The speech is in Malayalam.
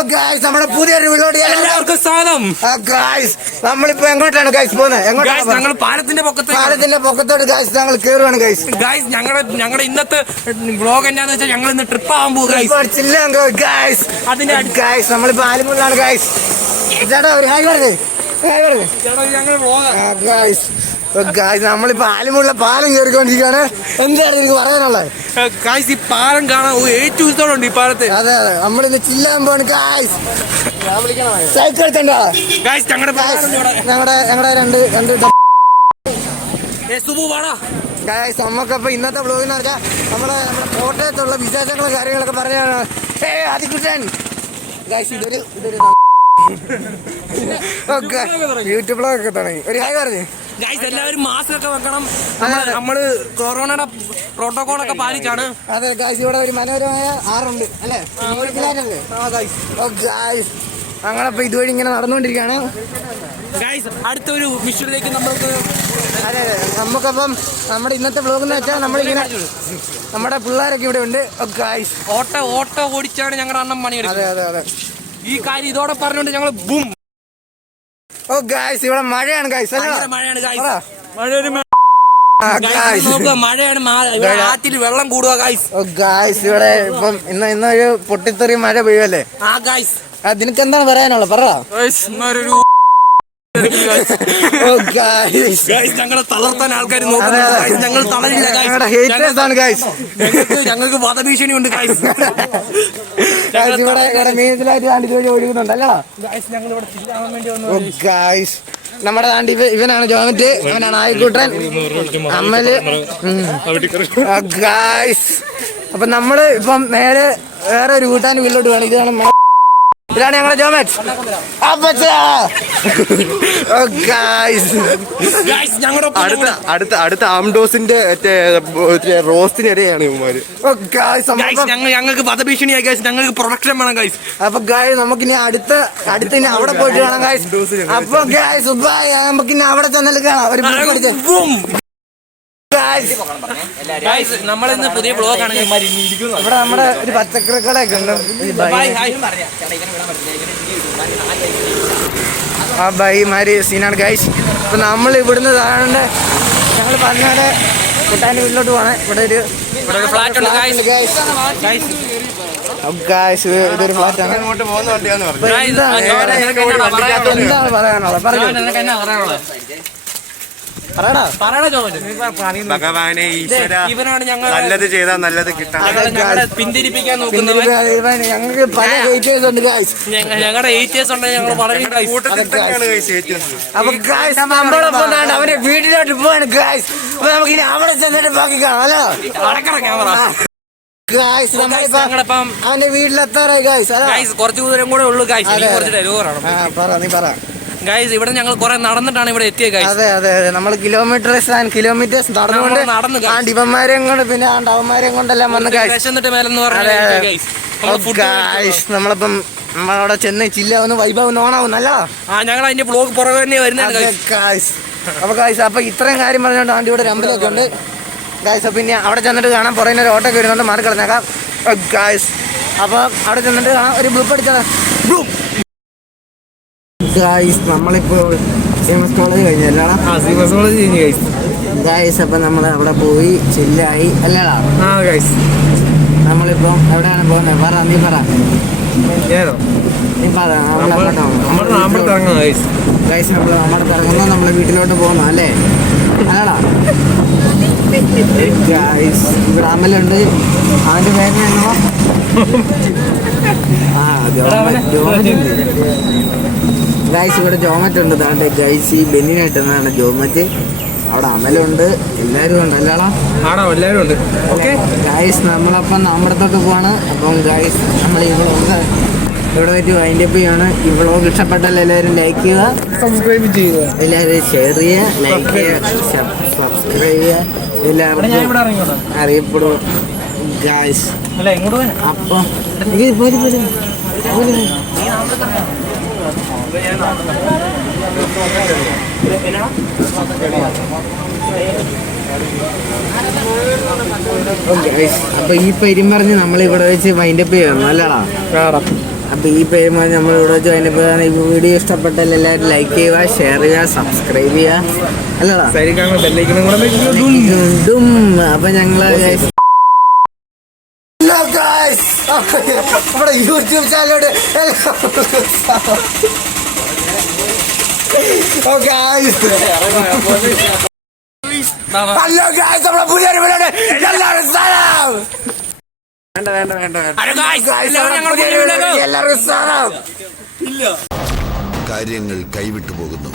നമ്മുടെ പുതിയൊരു വീട്ടിലോട്ട് എല്ലാവർക്കും സ്വാഗതം. നമ്മളിപ്പോ എങ്ങോട്ടാണ് ഗൈസ് പോകുന്നത്? ഞങ്ങൾ പാലത്തിന്റെ പൊക്കത്തോട്ട് ഗൈസ് ഞങ്ങൾ കേറുവാണ് ഗൈസ്. ഞങ്ങളുടെ ഇന്നത്തെ വ്ലോഗ് എന്താന്ന് വെച്ചാൽ ഞങ്ങൾ ഇന്ന് ട്രിപ്പ് ആവാൻ പോകും. നമ്മളിപ്പോ ആലപ്പുഴയിലാണ് ഗൈസ്. ചേട്ടാ ഒരു ഹായ് പറഞ്ഞേ. നമ്മളിപ്പോ ആലമുള്ള പാലം കയറിക്കൊണ്ടിരിക്കുകയാണ്. എന്താണ് എനിക്ക് പറയാനുള്ളത്? ഈ പാലം കാണാൻ ഏറ്റവും ഇഷ്ടമുണ്ട് ഈ പാലത്ത്. അതെ അതെ, നമ്മളിന്ന് ചില്ലാൻ പോണ് ഗൈസ്. സൈക്കിൾ എടുത്തണ്ടോ ഞങ്ങളുടെ രണ്ട് ഗൈസ്. നമുക്കപ്പോ ഇന്നത്തെ വ്ലോഗെന്ന് പറഞ്ഞാൽ നമ്മുടെ കോട്ടയത്തുള്ള വിശേഷങ്ങളും കാര്യങ്ങളൊക്കെ പറഞ്ഞാണ്. അതികുട്ടൻ ഗൈസ്, ഇതൊരു യൂട്യൂബ് വ്ലോഗൊക്കെ തുടങ്ങി. ഒരു ഹായ് പറഞ്ഞു. എല്ലാവരും മാസ്ക് ഒക്കെ വെക്കണം. നമ്മള് കൊറോണയുടെ പ്രോട്ടോകോൾ ഒക്കെ പാലിച്ചാണ്. അതെ ഗൈസ്, ഇവിടെ ഒരു മനോഹരമായ ആറുണ്ട് അല്ലേ? ഞങ്ങളപ്പോ ഇതുവഴി ഇങ്ങനെ നടന്നുകൊണ്ടിരിക്കുകയാണ്. അടുത്തൊരു മിഷനിലേക്ക് നമ്മൾക്ക് അതെ നമുക്കപ്പം നമ്മുടെ ഇന്നത്തെ വ്ലോഗ് എന്ന് വെച്ചാൽ നമ്മളിങ്ങനെ നമ്മുടെ പിള്ളേരൊക്കെ ഇവിടെ ഉണ്ട്. ഓട്ടോ ഓടിച്ചാണ് ഞങ്ങളുടെ അണ്ണം പണിയെടുക്കുന്നത്. അതെ അതെ അതെ, ഈ കാര്യം ഇതോടെ പറഞ്ഞുകൊണ്ട് ഞങ്ങൾ ബൂം. ഗൈസ് ഇവിടെ മഴയാണ് ഗൈസ്. മഴയാണ് ആറ്റിൽ വെള്ളം കൂടുക ഗൈസ്. ഗൈസ് ഇവിടെ ഇപ്പം ഇന്നൊരു പൊട്ടിത്തെറി മഴ പെയ്യുമല്ലേ? നിനക്ക് എന്താണ് പറയാനുള്ളത്? പറ. ഞങ്ങളെ തളർത്താൻ ആൾക്കാർ ഞങ്ങൾ തളരില്ല. ഞങ്ങൾക്ക് വധഭീഷണി ഉണ്ട്. ഒഴുകുന്നുണ്ടല്ലോ ഗൈസ്. നമ്മുടെ നാണ്ടി ഇവനാണ് ജോമറ്റ്, ഇവനാണ് ആയിക്കൂട്ടൻ, അമ്മല് ഗൈസ്. അപ്പൊ നമ്മള് ഇപ്പം നേരെ വേറെ ഒരു കൂട്ടാൻ വീട്ടിലോട്ട് വേണം. ഇതാണ് ഞങ്ങളുടെ ജോമറ്റ്. അടുത്ത ആംഡോസിന്റെ റോസ്റ്റിനിടെയാണ് ഞങ്ങൾക്ക് വധഭീഷണിയായി ഗൈസ്. ഞങ്ങൾക്ക് പ്രൊഡക്ഷൻ വേണം ഗൈസ്. അപ്പൊ ഗൈസ് നമുക്കിനി അടുത്ത അവിടെ പോയിട്ട് കാണാം ഗൈസ്. അപ്പൊ ഗൈസ് നമുക്കിനി അവിടെ ചെന്നിട്ട് കാണാം. ഒരു നമ്മളിന്ന് പുതിയ ബ്ലോഗാണ്. ഇവിടെ നമ്മുടെ ഒരു പച്ചക്കറി കടയൊക്കെ ഉണ്ട്. ആ ബൈമാര് സീനാണ് ഗൈസ്. അപ്പൊ നമ്മൾ ഇവിടുന്ന് താഴെ ഞങ്ങൾ പറഞ്ഞാല് കുട്ടാൻ്റെ വീട്ടിലോട്ട് പോകണേ. ഇവിടെ ഒരു ഫ്ലാറ്റ് ഉണ്ട് ഗൈസ്. ഇതൊരു ഫ്ലാറ്റാണ്. എന്താണ് പറയാനുള്ളത്? ഭഗവാനെ ഈശ്വര, നല്ലത് ചെയ്താൽ നല്ലത് കിട്ടാൻ പിന്തിരിപ്പിക്കാൻ നോക്കുന്നത്. ഞങ്ങൾക്ക് പല ഹേറ്റേഴ്സ് ഉണ്ട് ഗൈസ്. ഞങ്ങളുടെ ഹേറ്റേഴ്സ് ഉണ്ട്. ഞങ്ങൾ വളരെ അപ്പൊ ഗൈസ് നമ്മളൊപ്പം അവരെ വീട്ടിലോട്ട് പോവാണ് ഗൈസ്. അപ്പൊ നമുക്ക് ഇനി അവിടെ ചെന്നിട്ട് ബാക്കി കാണാമല്ലോ. അവന്റെ വീട്ടിലെത്താറായി ഗൈസ്. കുറച്ചു ദൂരം കൂടെ ഉള്ളു ഗൈസ്. നീ പറ ഗൈസ്. ഇവിടെ ഞങ്ങൾ കുറെ നടന്നിട്ടാണ് ഇവിടെ എത്തിയത് ഗൈസ്. അതെ അതെ അതെ, നമ്മൾ കിലോമീറ്റേഴ്സ് നടന്നുകൊണ്ട് ഇവന്മാരെയും കൊണ്ട് പിന്നെ അവന്മാരെയും കൊണ്ടെല്ലാം വന്ന് നമ്മളിപ്പം നമ്മളവിടെ ചെന്ന് ചില്ലാവുന്ന വൈഭവം ഓണാവും നല്ല. ഞങ്ങൾ അതിന്റെ ബ്ലോഗ് പുറകെ തന്നെ വരുന്നത്. അപ്പൊ ഗൈസ് അപ്പൊ ഇത്രയും കാര്യം പറഞ്ഞുകൊണ്ട് ആണ്ടി ഇവിടെ ഒരു അമ്പലമൊക്കെ ഉണ്ട് ഗൈസ്. പിന്നെ അവിടെ ചെന്നിട്ട് കാണാം. പുറകിന് ഒരു ഓട്ടൊക്കെ വരുന്നുണ്ട്, മാറി കളഞ്ഞേക്കാം ഗൈസ്. അപ്പൊ അവിടെ ചെന്നിട്ട് കാണാം. ഒരു ബ്ലൂപ്പ് അടിച്ചാൽ ഗൈസ്. നമ്മളിപ്പോ സീമസ് കോളേജ് കഴിഞ്ഞല്ലോ ഗൈസ്. അപ്പൊ നമ്മൾ അവിടെ പോയി ചില്ലായി അല്ലടാ ഗൈസ്. നമ്മളിപ്പോ എവിടെയാണ് പോകുന്നത്? പറ, നീ പറ. ഗൈസ് നമ്മൾ ഇറങ്ങുന്നു, നമ്മളെ വീട്ടിലോട്ട് പോകുന്നു അല്ലേ? അല്ലടാ ഗൈസ്. ഇവിടെ അമലുണ്ട്. അവന്റെ പേര് എന്നോ ഗൈസ്. ഇവിടെ ജോമറ്റ് ഉണ്ട്. താണ്ടെ ഗൈസ്, ഈ ബെന്നിനായിട്ടാണ് ജോമറ്റ്. അവിടെ അമലുണ്ട്, എല്ലാരും ഉണ്ട് അല്ലാടാ? എല്ലാരും ഉണ്ട്. ഓക്കെ ഗൈസ്, നമ്മളപ്പം അമ്പലത്തോട്ട് പോവാണ്. അപ്പം ഗൈസ് നമ്മൾ ഈ വ്ളോഗ് ഇവിടെ വെച്ച് വൈൻഡ് അപ്പ് ചെയ്യാണ്. ഈ വ്ളോഗ് ഇഷ്ടപ്പെട്ടാൽ എല്ലാവരും ലൈക്ക് ചെയ്യുക, സബ്സ്ക്രൈബ് ചെയ്യുക, എല്ലാവരും ഷെയർ ചെയ്യുക, ലൈക്ക് ചെയ്യുക, സബ്സ്ക്രൈബ് ചെയ്യുക. എല്ലാവർക്കും അറിയപ്പെടും ഗൈസ്. അപ്പം അപ്പൊ ഈ പെരും പറഞ്ഞ് നമ്മളിവിടെ വെച്ച് വൈൻഡപ്പ് ചെയ്യണം അല്ലടാ? അപ്പോൾ ഈ പേരുമായി നമ്മളിവിടെ ജോയിൻ ചെയ്യുകയാണ്. ഈ വീഡിയോ ഇഷ്ടപ്പെട്ടാൽ എല്ലാവരും ലൈക്ക് ചെയ്യുക, ഷെയർ ചെയ്യുക, സബ്സ്ക്രൈബ് ചെയ്യുക അല്ലടാ. അപ്പം ഞങ്ങൾ നമ്മുടെ യൂട്യൂബ് ചാനലോട് ഹലോ ഗായ്സ്, നമ്മുടെ പുതിയൊരു വീഡിയോയുടെ എല്ലാവരും സലാം. എല്ലാവരും സലാം. കാര്യങ്ങൾ കൈവിട്ടു പോകുന്നു.